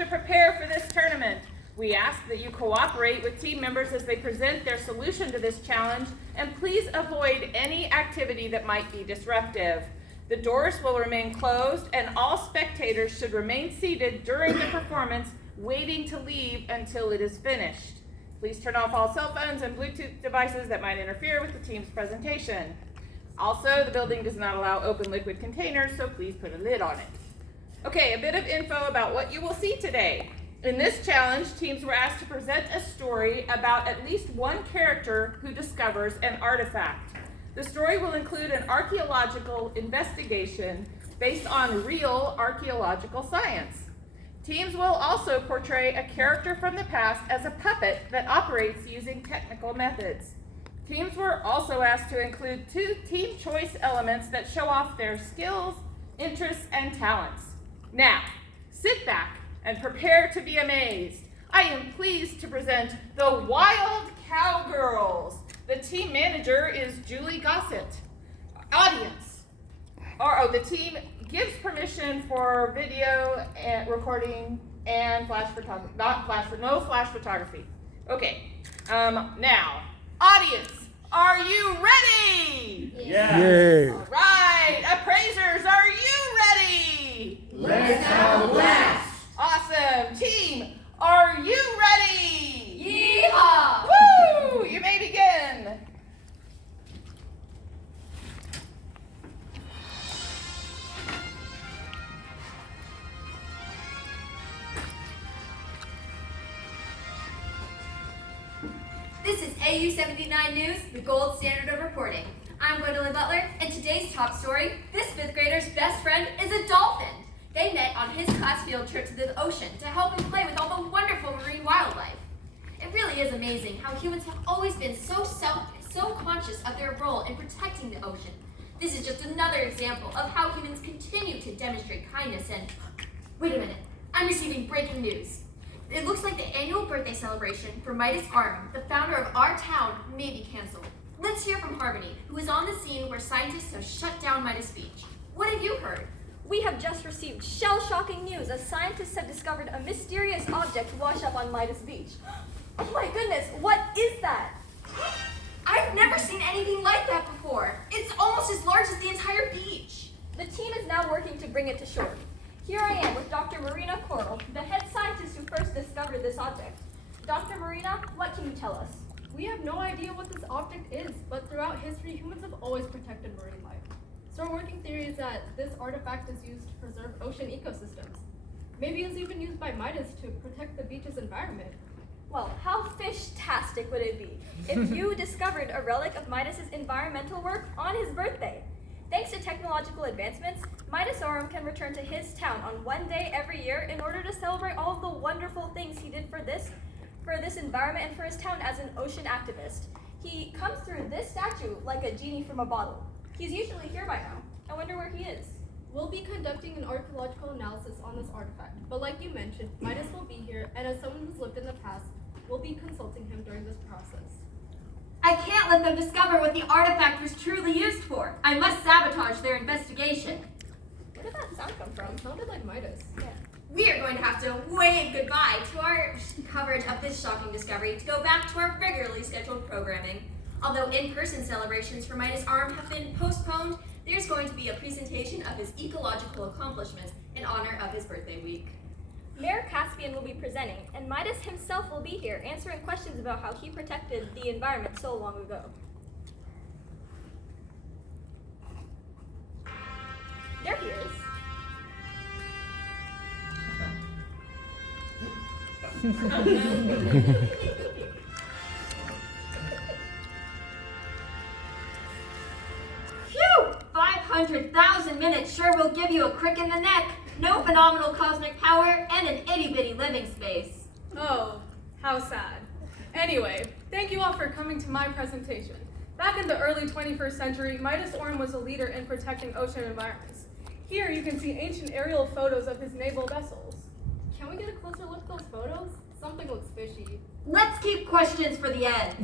To prepare for this tournament, we ask that you cooperate with team members as they present their solution to this challenge, and please avoid any activity that might be disruptive. The doors will remain closed, and all spectators should remain seated during the performance, waiting to leave until it is finished. Please turn off all cell phones and Bluetooth devices that might interfere with the team's presentation. Also, the building does not allow open liquid containers, so please put a lid on it. Okay, a bit of info about what you will see today. In this challenge, teams were asked to present a story about at least one character who discovers an artifact. The story will include an archaeological investigation based on real archaeological science. Teams will also portray a character from the past as a puppet that operates using technical methods. Teams were also asked to include 2 team choice elements that show off their skills, interests, and talents. Now, sit back and prepare to be amazed. I am pleased to present the Wild Cowgirls. The team manager is Julie Gossett. Audience. The team gives permission for video and recording and flash photography. No flash photography. Okay. Now, audience, are you ready? Yeah. All right. Appraisers, are you ready? Let's have a blast! Awesome. Team, are you ready? Yeehaw! Woo! You may begin. This is AU 79 News, the gold standard of reporting. I'm Gwendolyn Butler, and today's top story, this 5th grader's best friend is a dolphin. They met on his class field trip to the ocean to help him play with all the wonderful marine wildlife. It really is amazing how humans have always been so conscious of their role in protecting the ocean. This is just another example of how humans continue to demonstrate kindness and... Wait a minute, I'm receiving breaking news. It looks like the annual birthday celebration for Midas Arm, the founder of our town, may be canceled. Let's hear from Harmony, who is on the scene where scientists have shut down Midas Beach. What have you heard? We have just received shell-shocking news as scientists have discovered a mysterious object wash up on Midas Beach. Oh my goodness, what is that? I've never seen anything like that before. It's almost as large as the entire beach. The team is now working to bring it to shore. Here I am with Dr. Marina Coral, the head scientist who first discovered this object. Dr. Marina, what can you tell us? We have no idea what this object is, but throughout history, humans have always protected marine life. So our working theory is that this artifact is used to preserve ocean ecosystems. Maybe it's even used by Midas to protect the beach's environment. Well, how fish-tastic would it be if you discovered a relic of Midas's environmental work on his birthday? Thanks to technological advancements, Midas Aurum can return to his town on one day every year in order to celebrate all of the wonderful things he did for this environment and for his town as an ocean activist. He comes through this statue like a genie from a bottle. He's usually here by now. I wonder where he is. We'll be conducting an archaeological analysis on this artifact, but like you mentioned, Midas will be here, and as someone who's lived in the past, we'll be consulting him during this process. I can't let them discover what the artifact was truly used for. I must sabotage their investigation. Where did that sound come from? It sounded like Midas. Yeah. We are going to have to wave goodbye to our coverage of this shocking discovery to go back to our regularly scheduled programming. Although in-person celebrations for Midas Arm have been postponed, there's going to be a presentation of his ecological accomplishments in honor of his birthday week. Mayor Caspian will be presenting, and Midas himself will be here answering questions about how he protected the environment so long ago. There he is. Phew! 500,000 minutes sure will give you a crick in the neck. No phenomenal cosmic power and an itty-bitty living space. Oh, how sad. Anyway, thank you all for coming to my presentation. Back in the early 21st century, Midas Aurum was a leader in protecting ocean environments. Here you can see ancient aerial photos of his naval vessels. Can we get a closer look at those photos? Something looks fishy. Let's keep questions for the end.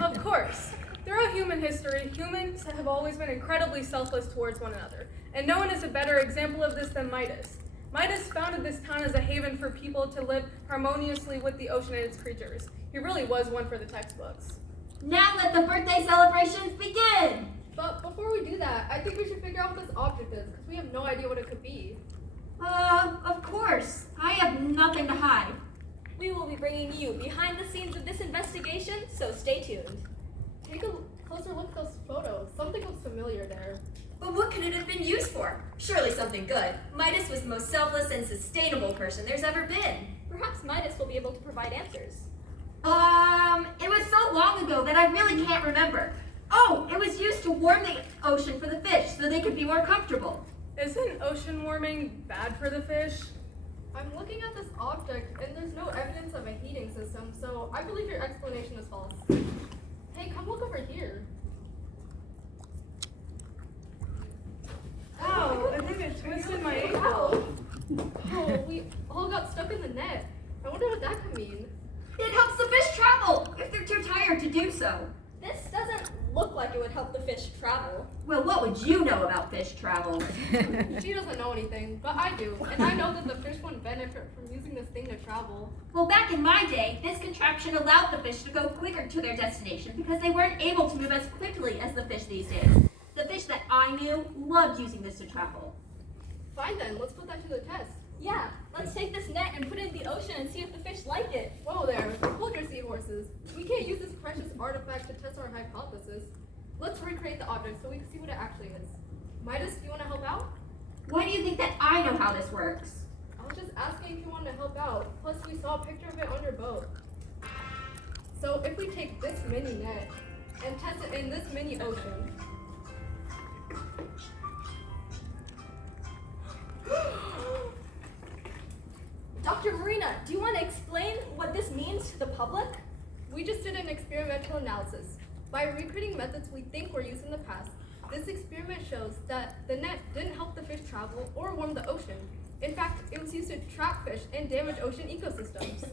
Of course. Throughout human history, humans have always been incredibly selfless towards one another, and no one is a better example of this than Midas. Midas founded this town as a haven for people to live harmoniously with the ocean and its creatures. He really was one for the textbooks. Now let the birthday celebrations begin! But before we do that, I think we should figure out what this object is, because we have no idea what it could be. Of course. I have nothing to hide. We will be bringing you behind the scenes of this investigation, so stay tuned. Take a closer look at those photos. Something looks familiar there. But what could it have been used for? Surely something good. Midas was the most selfless and sustainable person there's ever been. Perhaps Midas will be able to provide answers. It was so long ago that I really can't remember. Oh, it was used to warm the ocean for the fish so they could be more comfortable. Isn't ocean warming bad for the fish? I'm looking at this object, and there's no evidence of a heating system, so I believe your explanation is false. Hey, come look over here. Ow, I think I twisted my ankle. Oh, we all got stuck in the net. I wonder what that could mean. It helps the fish travel if they're too tired to do so. This doesn't look like it would help the fish travel. Well, what would you know about fish travel? She doesn't know anything, but I do, and I know that the fish wouldn't benefit from using this thing to travel. Well, back in my day, this contraption allowed the fish to go quicker to their destination because they weren't able to move as quickly as the fish these days. The fish that I knew loved using this to travel. Fine then, let's put that to the test. Yeah, let's take this net and put it in the ocean and see if the fish like it. Whoa there, hold your seahorses. We can't use this precious artifact to test our hypothesis. Let's recreate the object so we can see what it actually is. Midas, do you want to help out? Why do you think that I know how this works? I was just asking if you wanted to help out. Plus, we saw a picture of it on your boat. So if we take this mini net and test it in this mini ocean. Dr. Marina, do you want to explain what this means to the public? We just did an experimental analysis. By recreating methods we think were used in the past, this experiment shows that the net didn't help the fish travel or warm the ocean. In fact, it was used to trap fish and damage ocean ecosystems.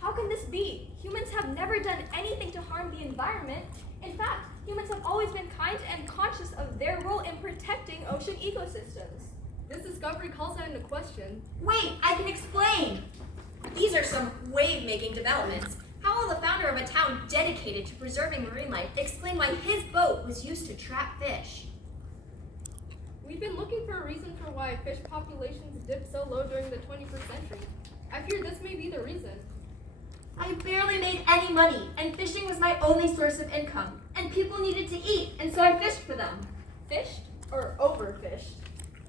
How can this be? Humans have never done anything to harm the environment. In fact, humans have always been kind and conscious of their role in protecting ocean ecosystems. This discovery calls that into question. Wait, I can explain. These are some wave-making developments. How will the founder of a town dedicated to preserving marine life explain why his boat was used to trap fish? We've been looking for a reason for why fish populations dipped so low during the 21st century. I fear this may be the reason. I barely made any money, and fishing was my only source of income. And people needed to eat, and so I fished for them. Fished or overfished?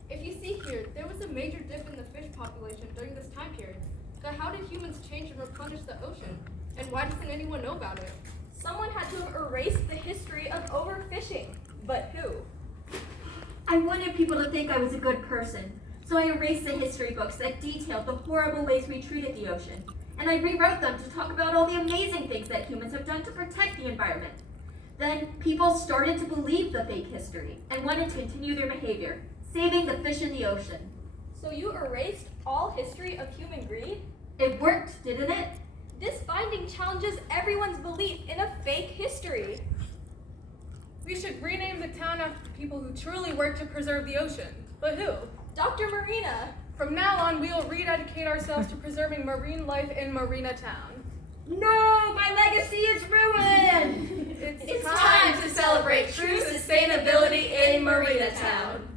If you see here, there was a major dip in the fish population during this time period. But how did humans change and replenish the ocean? And why doesn't anyone know about it? Someone had to have erased the history of overfishing. But who? I wanted people to think I was a good person, so I erased the history books that detailed the horrible ways we treated the ocean. And I rewrote them to talk about all the amazing things that humans have done to protect the environment. Then people started to believe the fake history and wanted to continue their behavior, saving the fish in the ocean. So you erased all history of human greed? It worked, didn't it? This finding challenges everyone's belief in a fake history. We should rename the town after the people who truly work to preserve the ocean. But who? Dr. Marina. From now on, we will rededicate ourselves to preserving marine life in Marina Town. No, my legacy is ruined! It's time to celebrate true sustainability in Marina Town.